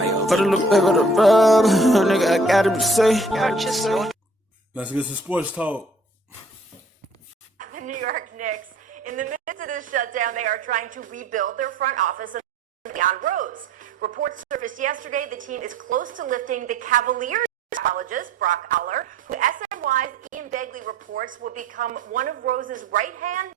For the little bit of the rub, nigga, I gotta be safe. Let's get some sports talk. The New York Knicks, in the midst of this shutdown, they are trying to rebuild their front office under Leon Rose. Reports surfaced yesterday the team is close to lifting the Cavaliers psychologist, Brock Aller, who SNY's Ian Begley reports will become one of Rose's right-hand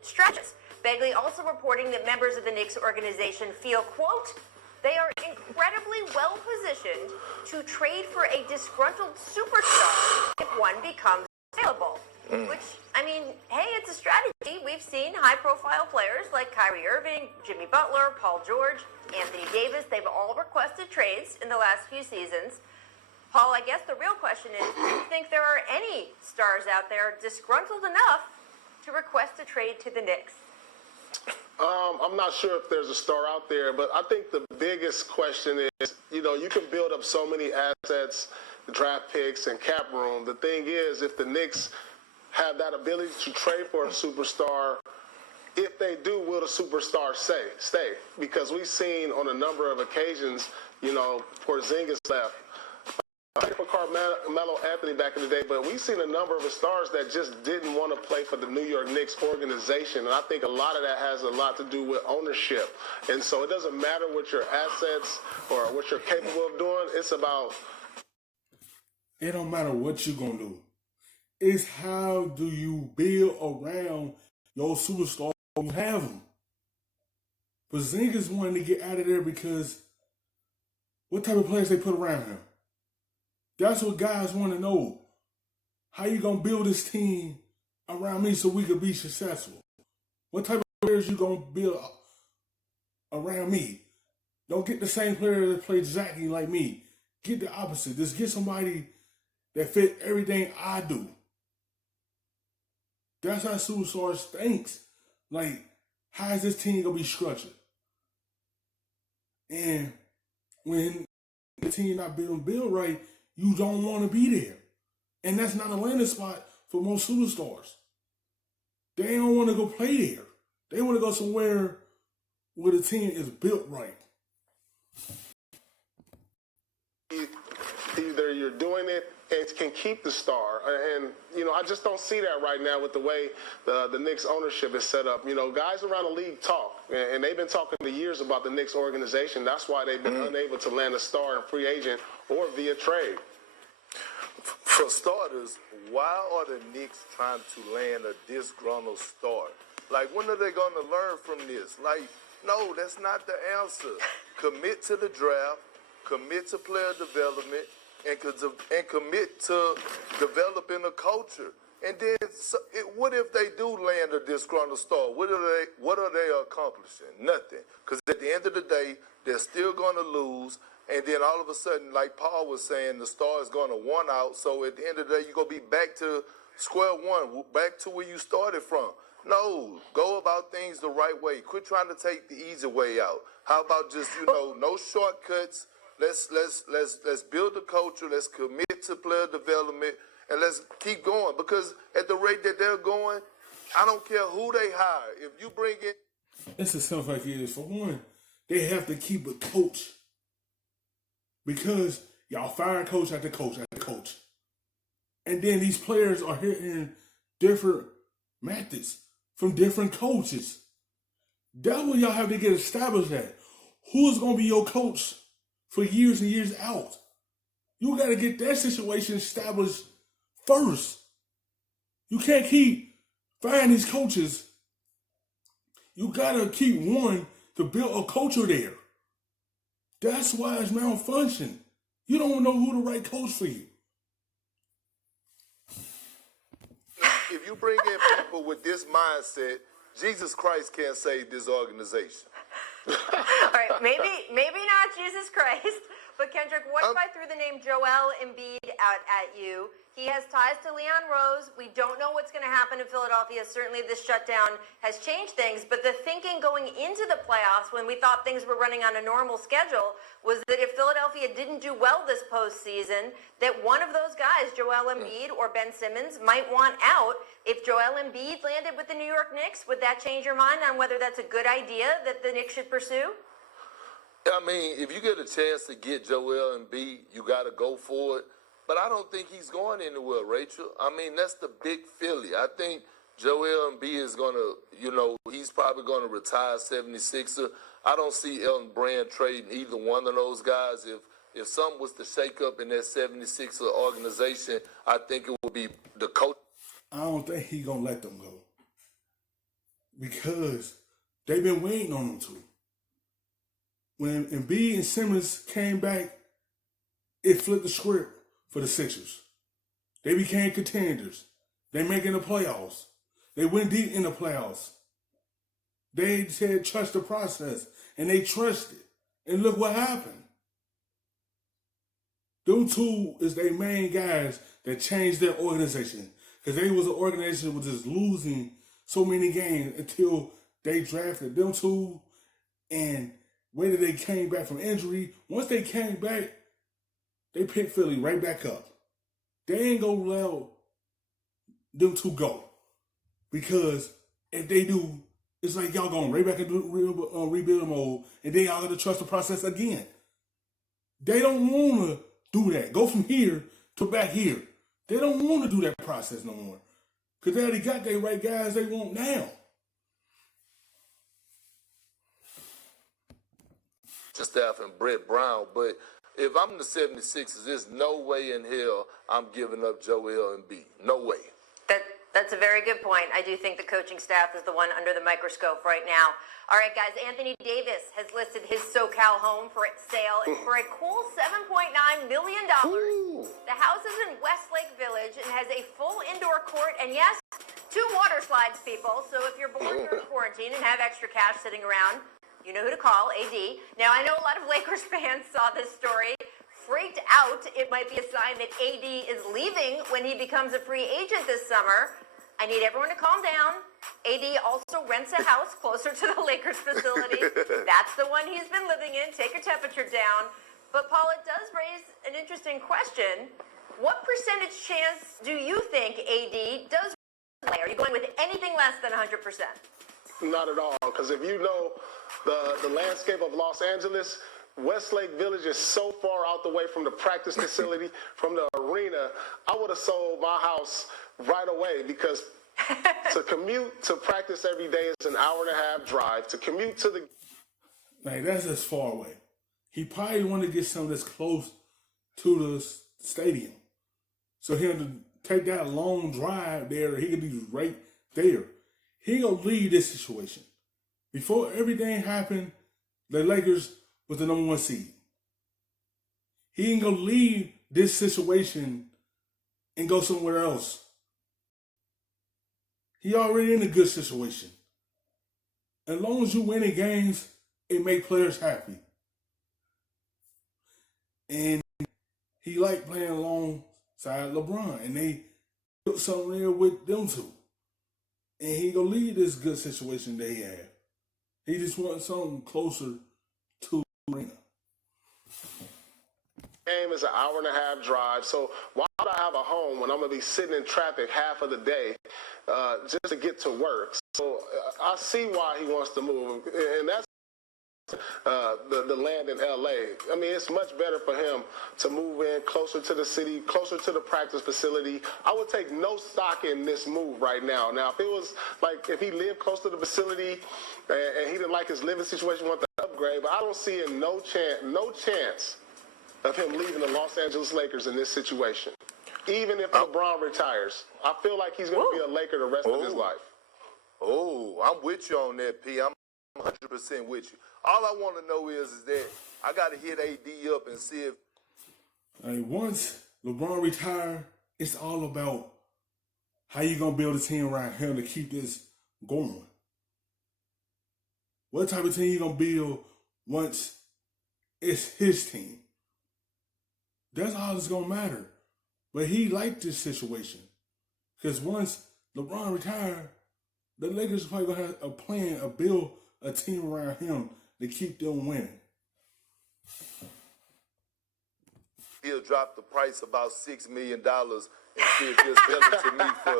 strategists. Begley also reporting that members of the Knicks organization feel, quote, they are incredibly well positioned to trade for a disgruntled superstar if one becomes available. Which, I mean, hey, it's a strategy. We've seen high-profile players like Kyrie Irving, Jimmy Butler, Paul George, Anthony Davis. They've all requested trades in the last few seasons. Paul, I guess the real question is, do you think there are any stars out there disgruntled enough to request a trade to the Knicks? I'm not sure if there's a star out there, but I think the biggest question is, you can build up so many assets, draft picks, and cap room. The thing is, if the Knicks have that ability to trade for a superstar, if they do, will the superstar stay? Because we've seen on a number of occasions, Porzingis left. I played for Carmelo Anthony back in the day, but we've seen a number of stars that just didn't want to play for the New York Knicks organization, and I think a lot of that has a lot to do with ownership. And so it doesn't matter what your assets or what you're capable of doing. It's about... It don't matter what you're going to do. It's how do you build around your superstar when you have them. Porzingis wanted to get out of there because what type of players they put around him? That's what guys want to know. How you going to build this team around me so we could be successful? What type of players you going to build around me? Don't get the same player that plays exactly like me. Get the opposite. Just get somebody that fit everything I do. That's how superstars thinks. Like, how is this team going to be structured? And when the team not being built right, you don't want to be there. And that's not a landing spot for most superstars. They don't want to go play there. They want to go somewhere where the team is built right. Either you're doing it and can keep the star. And, I just don't see that right now with the way the Knicks ownership is set up. Guys around the league talk, and they've been talking for years about the Knicks organization. That's why they've been unable to land a star in free agent or via trade. For starters, why are the Knicks trying to land a disgruntled star? Like, when are they going to learn from this? Like, no, that's not the answer. Commit to the draft, commit to player development, and commit to developing a culture. And then, what if they do land a disgruntled star? What are they accomplishing? Nothing. Because at the end of the day, they're still going to lose. And then all of a sudden, like Paul was saying, the star is going to one out. So at the end of the day, you're going to be back to square one, back to where you started from. No, go about things the right way. Quit trying to take the easy way out. How about just, no shortcuts? Let's build a culture. Let's commit to player development, and let's keep going. Because at the rate that they're going, I don't care who they hire. If you bring in, it's as simple like it is. For one, they have to keep a coach because y'all fire coach after coach after coach, and then these players are hitting different methods from different coaches. That's what y'all have to get established at. Who's going to be your coach for years and years out? You got to get that situation established first. You can't keep firing these coaches. You got to keep one to build a culture there. That's why it's malfunction. You don't know who the right coach for you. If you bring in people with this mindset, Jesus Christ can't save this organization. All right, maybe not Jesus Christ, but Kendrick, what if I threw the name Joel Embiid out at you? He has ties to Leon Rose. We don't know what's going to happen in Philadelphia. Certainly this shutdown has changed things, but the thinking going into the playoffs when we thought things were running on a normal schedule was that if Philadelphia didn't do well this postseason, that one of those guys, Joel Embiid or Ben Simmons, might want out. If Joel Embiid landed with the New York Knicks, would that change your mind on whether that's a good idea that the Knicks should pursue? I mean, if you get a chance to get Joel Embiid, you got to go for it. But I don't think he's going anywhere, Rachel. I mean, that's the big Philly. I think Joel Embiid is going to, he's probably going to retire 76er. I don't see Elton Brand trading either one of those guys. If something was to shake up in that 76er organization, I think it would be the coach. I don't think he's going to let them go. Because they've been waiting on him to. When Embiid and Simmons came back, it flipped the script for the Sixers. They became contenders. They making the playoffs. They went deep in the playoffs. They said trust the process, and they trusted. And look what happened. Them two is their main guys that changed their organization. Because they was an organization that was just losing so many games until they drafted them two, and whether they came back from injury, once they came back, they picked Philly right back up. They ain't gonna let them two go. Because if they do, it's like y'all going right back into rebuild mode, and then y'all gotta trust the process again. They don't wanna do that. Go from here to back here. They don't wanna do that process no more. Because they already got their right guys they want now. Staff and Brett Brown, but if I'm the 76ers, there's no way in hell I'm giving up Joel Embiid. No way. That's a very good point. I do think the coaching staff is the one under the microscope right now. All right, guys, Anthony Davis has listed his SoCal home for sale for a cool $7.9 million. Ooh. The house is in Westlake Village and has a full indoor court and, yes, 2 water slides, people. So if you're bored during quarantine and have extra cash sitting around, you know who to call, AD. Now, I know a lot of Lakers fans saw this story, freaked out. It might be a sign that AD is leaving when he becomes a free agent this summer. I need everyone to calm down. AD also rents a house closer to the Lakers facility. That's the one he's been living in. Take your temperature down. But, Paul, it does raise an interesting question. What percentage chance do you think AD does play? Are you going with anything less than 100%? Not at all, because if you know the landscape of Los Angeles, Westlake Village is so far out the way from the practice facility, from the arena. I would have sold my house right away, because to commute to practice every day is an hour-and-a-half drive. To commute to the... Like, that's just far away. He probably wanted to get something that's close to the stadium. So he had to take that long drive there. He could be right there. He gonna leave this situation. Before everything happened, the Lakers was the number 1 seed. He ain't gonna leave this situation and go somewhere else. He already in a good situation. As long as you winning games, it make players happy. And he like playing alongside LeBron, and they put something there with them two. And he gonna leave this good situation they have. He just wants something closer to the arena. Game is an hour-and-a-half drive, so why would I have a home when I'm going to be sitting in traffic half of the day just to get to work? So I see why he wants to move, and that's the land in L.A. I mean, it's much better for him to move in closer to the city, closer to the practice facility. I would take no stock in this move right now. Now, if it was like if he lived close to the facility and he didn't like his living situation, want to upgrade, but I don't see no chance of him leaving the Los Angeles Lakers in this situation. Even if LeBron retires, I feel like he's going to be a Laker the rest of his life. Oh, I'm with you on that, P. I'm 100% with you. All I want to know is that I got to hit AD up and see if... Like, once LeBron retire, it's all about how you going to build a team around him to keep this going. What type of team you going to build once it's his team? That's all that's going to matter. But he liked this situation. Because once LeBron retired, the Lakers probably going to have a plan to build a team around him to keep them winning. He'll drop the price about $6 million and see if he'll sell it to me for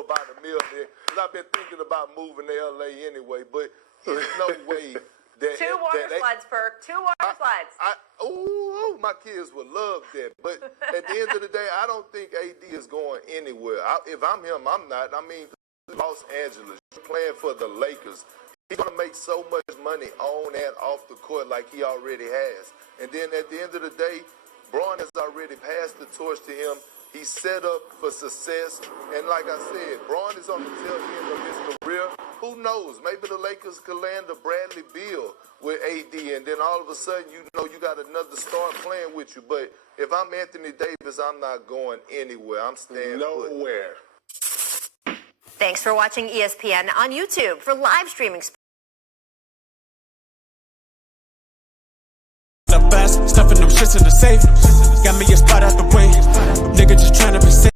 about $1 million. Because I've been thinking about moving to LA anyway, but there's no way Two water slides, Perk. 2 water slides. Ooh, my kids would love that. But at the end of the day, I don't think AD is going anywhere. If I'm him, I'm not. I mean, Los Angeles, playing for the Lakers. He's going to make so much money on and off the court like he already has. And then at the end of the day, Bron has already passed the torch to him. He's set up for success. And like I said, Bron is on the tail end of his career. Who knows? Maybe the Lakers could land a Bradley Beal with AD, and then all of a sudden, you know, you got another star playing with you. But if I'm Anthony Davis, I'm not going anywhere. I'm staying nowhere. Thanks for watching ESPN on YouTube. For live streaming. Stuffing them shits in the safe. Got me a spot out the way. Nigga just trying to be safe.